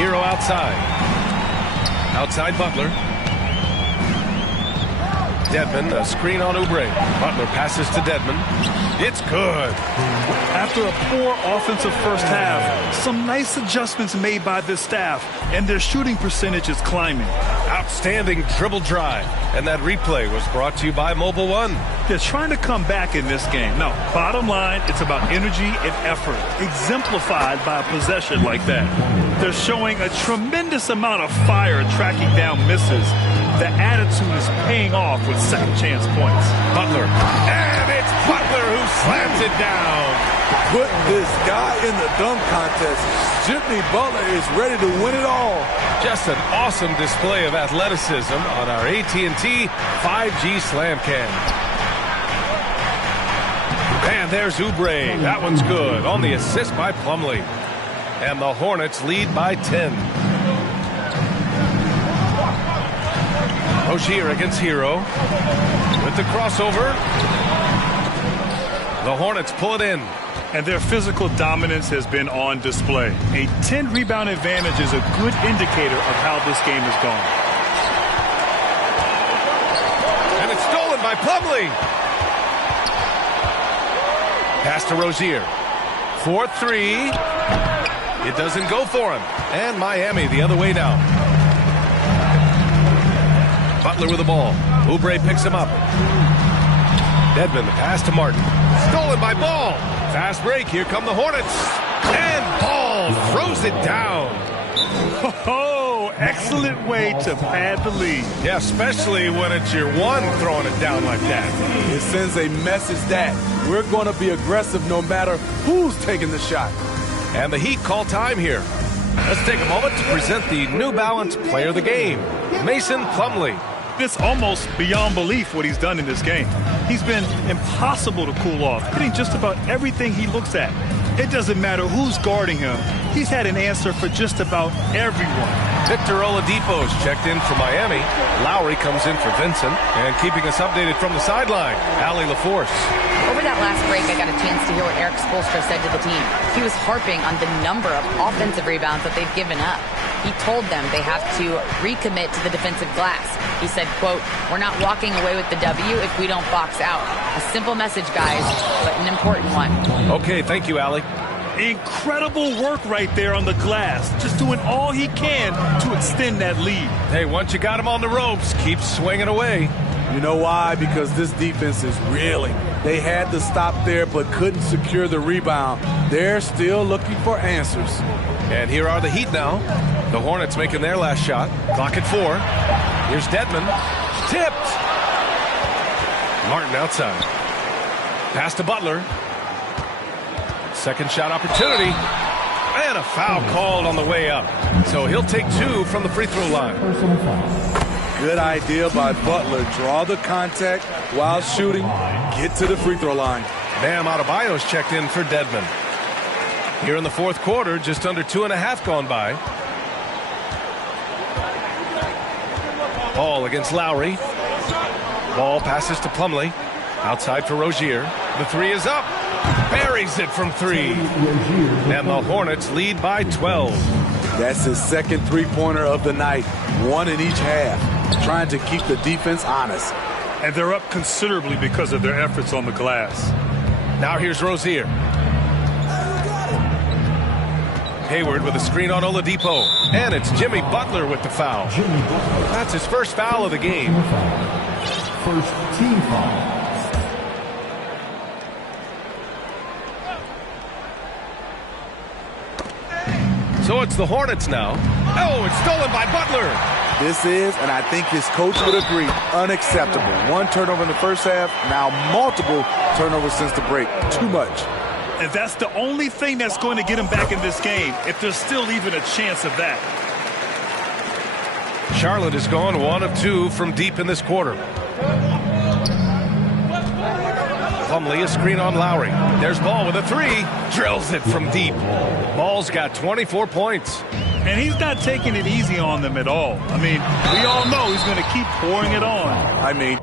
Hero outside. Outside Butler. Dedmon, a screen on Oubre. Butler passes to Dedmon. It's good. After a poor offensive first half, some nice adjustments made by this staff, and their shooting percentage is climbing. Outstanding dribble drive. And that replay was brought to you by Mobile One. They're trying to come back in this game. No, bottom line, it's about energy and effort, exemplified by a possession like that. They're showing a tremendous amount of fire tracking down misses. The attitude is paying off with second chance points. Butler. And it's Butler who slams it down. Put this guy in the dunk contest. Jimmy Butler is ready to win it all. Just an awesome display of athleticism on our AT&T 5G Slam Cam. And there's Oubre. That one's good on the assist by Plumlee. And the Hornets lead by 10. Rozier against Hero. With the crossover. The Hornets pull it in. And their physical dominance has been on display. A 10-rebound advantage is a good indicator of how this game has gone. And it's stolen by Plumlee. Pass to Rozier. 4-3. It doesn't go for him. And Miami the other way now. Butler with the ball. Oubre picks him up. Dedmon, the pass to Martin. Stolen by Ball. Fast break. Here come the Hornets. And Ball throws it down. Oh, excellent way to pad the lead. Yeah, especially when it's your one throwing it down like that. It sends a message that we're going to be aggressive no matter who's taking the shot. And the Heat call time here. Let's take a moment to present the New Balance Player of the Game, Mason Plumlee. It's almost beyond belief what he's done in this game. He's been impossible to cool off, hitting just about everything he looks at. It doesn't matter who's guarding him. He's had an answer for just about everyone. Victor Oladipo's checked in for Miami. Lowry comes in for Vincent. And keeping us updated from the sideline, Allie LaForce. Over that last break, I got a chance to hear what Eric Spoelstra said to the team. He was harping on the number of offensive rebounds that they've given up. He told them they have to recommit to the defensive glass. He said, quote, "We're not walking away with the W if we don't box out." A simple message, guys, but an important one. Okay, thank you, Allie. Incredible work right there on the glass. Just doing all he can to extend that lead. Hey, once you got him on the ropes, keep swinging away. You know why? Because this defense is reeling. They had to stop there but couldn't secure the rebound. They're still looking for answers. And here are the Heat now. The Hornets making their last shot. Clock at 4. Here's Dedmon. Tipped. Martin outside. Pass to Butler. Second shot opportunity. And a foul called on the way up. So he'll take 2 from the free throw line. Good idea by Butler. Draw the contact while shooting. Get to the free throw line. Bam Adebayo's checked in for Dedmon. Here in the fourth quarter, just under 2.5 gone by. Ball against Lowry. Ball passes to Plumlee. Outside for Rozier. The 3 is up. Buries it from 3. And the Hornets lead by 12. That's his second three-pointer of the night. 1 in each half. Trying to keep the defense honest. And they're up considerably because of their efforts on the glass. Now here's Rozier. Hayward with a screen on Oladipo. And it's Jimmy Butler with the foul. That's his first foul of the game. First team foul. So it's the Hornets now. Oh, it's stolen by Butler. This is, and I think his coach would agree, unacceptable. 1 turnover in the first half, now multiple turnovers since the break. Too much. And that's the only thing that's going to get him back in this game, if there's still even a chance of that. Charlotte has gone 1 of 2 from deep in this quarter. Plumlee, a screen on Lowry. There's Ball with a 3. Drills it from deep. Ball's got 24 points. And he's not taking it easy on them at all. I mean, we all know he's going to keep pouring it on. I mean,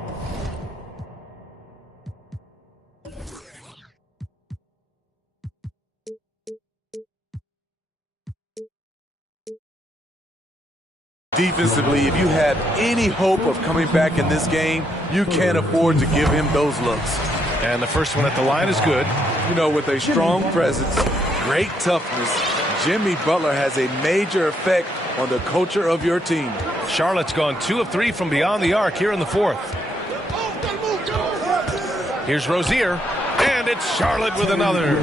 defensively, if you have any hope of coming back in this game, you can't afford to give him those looks. And the first one at the line is good. You know, with a strong presence, great toughness, Jimmy Butler has a major effect on the culture of your team. Charlotte's gone 2 of 3 from beyond the arc here in the fourth. Here's Rozier, and it's Charlotte with another.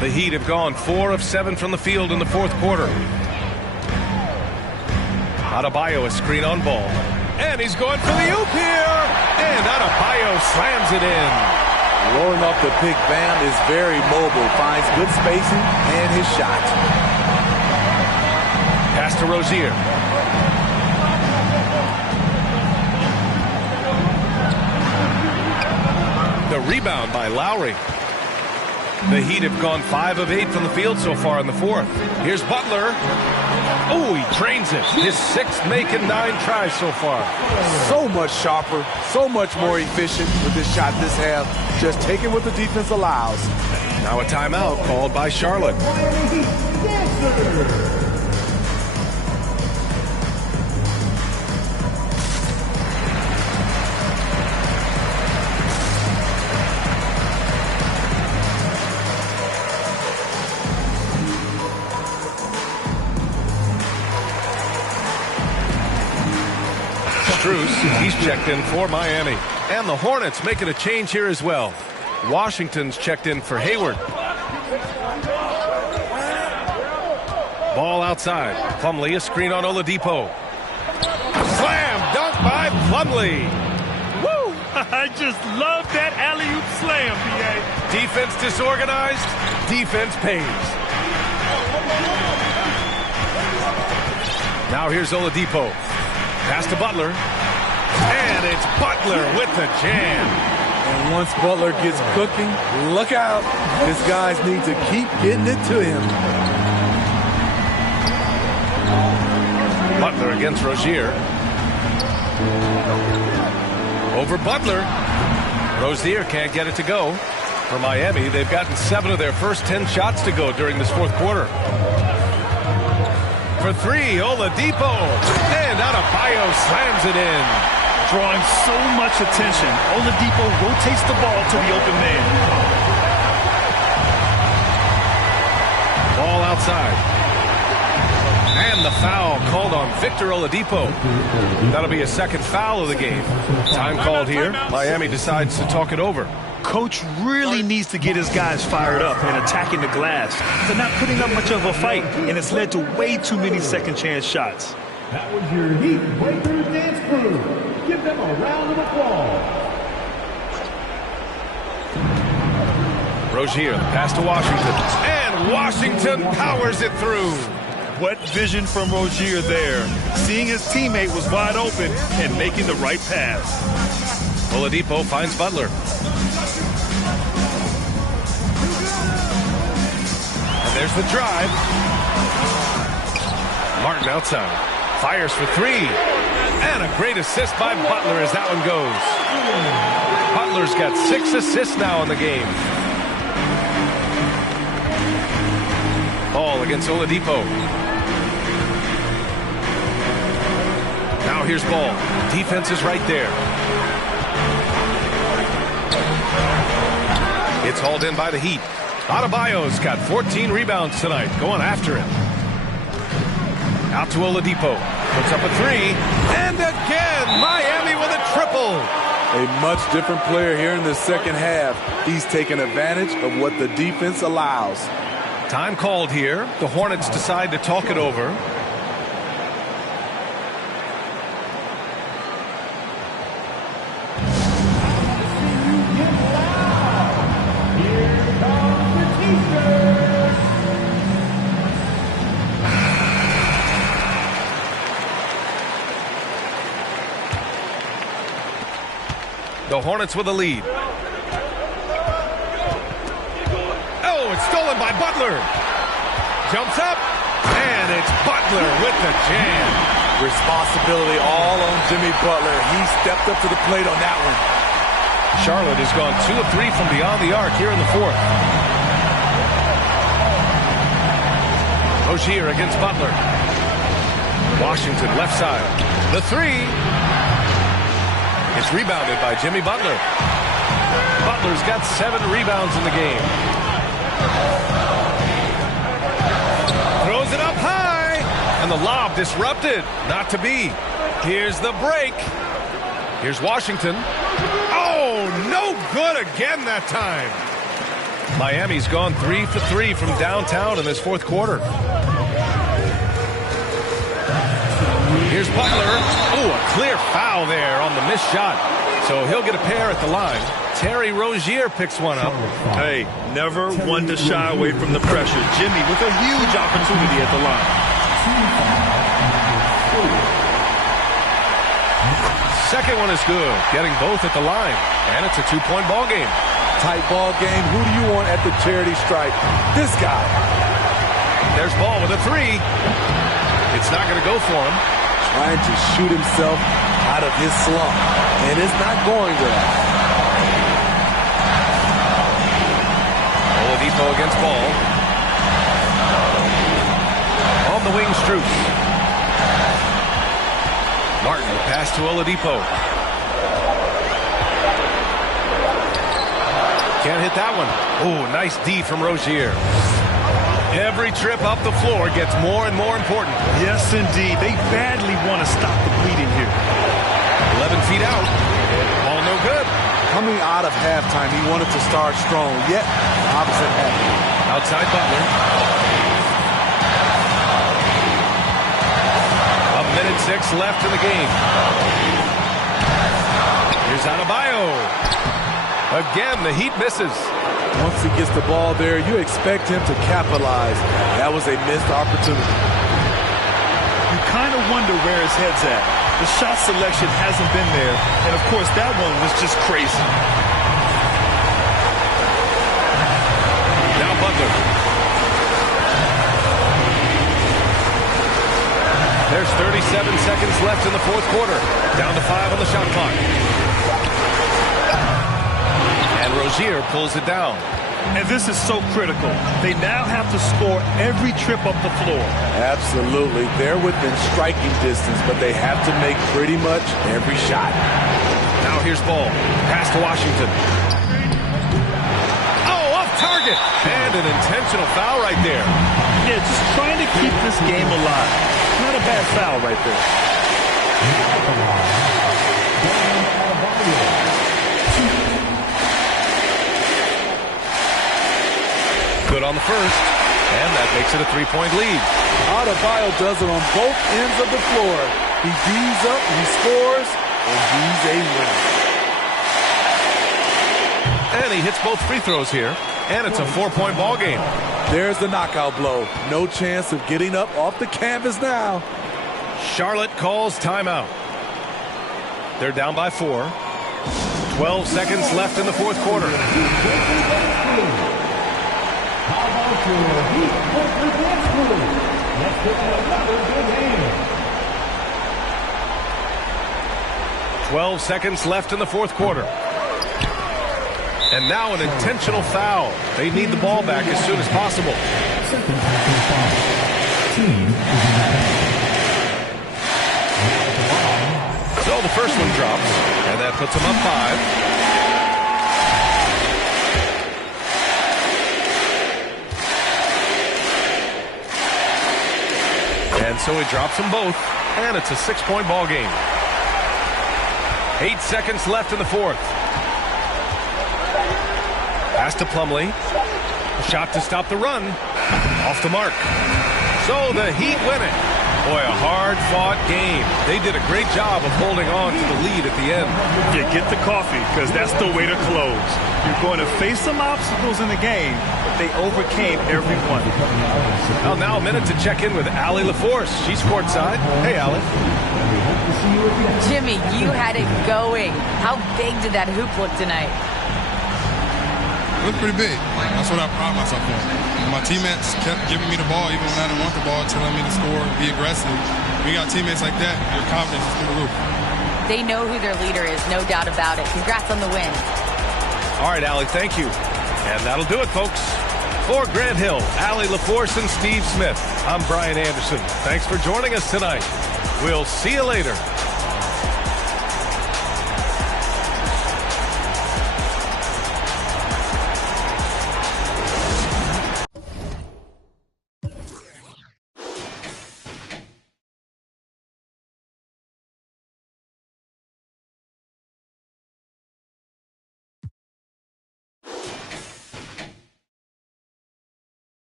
The Heat have gone 4 of 7 from the field in the fourth quarter. Adebayo, a screen on Ball. And he's going for the oop here. And Adebayo slams it in. Rolling off the pick, Bam is very mobile. Finds good spacing and his shot. Pass to Rozier. The rebound by Lowry. The Heat have gone 5 of 8 from the field so far in the fourth. Here's Butler. Oh, he drains it. His 6th make and 9 tries so far. So much sharper, so much more efficient with this shot this half. Just taking what the defense allows. Now a timeout called by Charlotte. He's checked in for Miami. And the Hornets making a change here as well. Washington's checked in for Hayward. Ball outside. Plumlee, a screen on Oladipo. Slam dunk by Plumlee. Woo! I just love that alley-oop slam, PA. Defense disorganized. Defense pays. Now here's Oladipo. Pass to Butler. And it's Butler with the jam. And once Butler gets cooking, look out. His guys need to keep getting it to him. Butler against Rozier. Over Butler. Rozier can't get it to go. For Miami, they've gotten 7 of their first 10 shots to go during this fourth quarter. For 3, Oladipo. And Adebayo slams it in. Drawing so much attention, Oladipo rotates the ball to the open man. Ball outside. And the foul called on Victor Oladipo. That'll be a second foul of the game. Time called here. Miami decides to talk it over. Coach really needs to get his guys fired up and attacking the glass. They're not putting up much of a fight, and it's led to way too many second-chance shots. That was your Heat Breakers dance crew. Give them a round of applause. Rozier, the pass to Washington. And Washington powers it through. What vision from Rozier there. Seeing his teammate was wide open and making the right pass. Oladipo finds Butler. And there's the drive. Martin outside. Fires for 3. And a great assist by Butler as that one goes. Butler's got 6 assists now in the game. Ball against Oladipo. Now here's Ball. Defense is right there. It's hauled in by the Heat. Adebayo's got 14 rebounds tonight. Going after it. Out to Oladipo. Puts up a 3. And again, Miami with a triple. A much different player here in the second half. He's taking advantage of what the defense allows. Time called here. The Hornets decide to talk it over. The Hornets with a lead. Oh, it's stolen by Butler. Jumps up, and it's Butler with the jam. Responsibility all on Jimmy Butler. He stepped up to the plate on that one. Charlotte has gone 2 of 3 from beyond the arc here in the fourth. Rozier against Butler. Washington left side. The 3. It's rebounded by Jimmy Butler. Butler's got 7 rebounds in the game. Throws it up high. And the lob disrupted. Not to be. Here's the break. Here's Washington. Oh, no good again that time. Miami's gone 3 for 3 from downtown in this fourth quarter. Here's Butler. Ooh, a clear foul there on the missed shot. So he'll get a pair at the line. Terry Rozier picks one up. Hey, never one to shy away from the pressure. Jimmy with a huge opportunity at the line. Second one is good. Getting both at the line. And it's a 2-point ball game. Tight ball game. Who do you want at the charity stripe? This guy. There's Ball with a 3. It's not going to go for him. Trying to shoot himself out of his slump. And it's not going to. Oladipo against Ball. On the wing, Strus. Martin, the pass to Oladipo. Can't hit that one. Oh, nice D from Rozier. Every trip up the floor gets more and more important. Yes, indeed. They badly want to stop the bleeding here. 11 feet out. Ball no good. Coming out of halftime, he wanted to start strong, yet opposite happened. Outside Butler. A minute 6 left in the game. Here's Adebayo. Again, the Heat misses. Once he gets the ball there, you expect him to capitalize. That was a missed opportunity. You kind of wonder where his head's at. The shot selection hasn't been there. And, of course, that one was just crazy. Now Butler. There's 37 seconds left in the fourth quarter. Down to 5 on the shot clock. And Rozier pulls it down. And this is so critical. They now have to score every trip up the floor. Absolutely. They're within striking distance, but they have to make pretty much every shot. Now here's Ball. Pass to Washington. Oh, off target. And an intentional foul right there. Yeah, just trying to keep this game alive. Not a bad foul right there. Good on the first, and that makes it a 3-point lead. Adebayo does it on both ends of the floor. He D's up, he scores, and he's a winner. And he hits both free throws here, and it's a 4-point ball game. There's the knockout blow. No chance of getting up off the canvas now. Charlotte calls timeout. They're down by 4. 12 seconds left in the fourth quarter. 12 seconds left in the fourth quarter. And now an intentional foul. They need the ball back as soon as possible. So the first one drops, and that puts them up 5. And so he drops them both, and it's a 6-point ball game. 8 seconds left in the fourth. Pass to Plumlee. Shot to stop the run. Off the mark. So the Heat win it. Boy, a hard-fought game. They did a great job of holding on to the lead at the end. Yeah, get the coffee, because that's the way to close. You're going to face some obstacles in the game, but they overcame every one. Well, now a minute to check in with Allie LaForce. She's courtside. Hey, Allie. Jimmy, you had it going. How big did that hoop look tonight? It looked pretty big. That's what I pride myself on. My teammates kept giving me the ball even when I didn't want the ball, telling me to score, be aggressive. When you got teammates like that, your confidence is through the roof. They know who their leader is, no doubt about it. Congrats on the win. All right, Allie, thank you. And that'll do it, folks. For Grant Hill, Allie LaForce, and Steve Smith, I'm Brian Anderson. Thanks for joining us tonight. We'll see you later.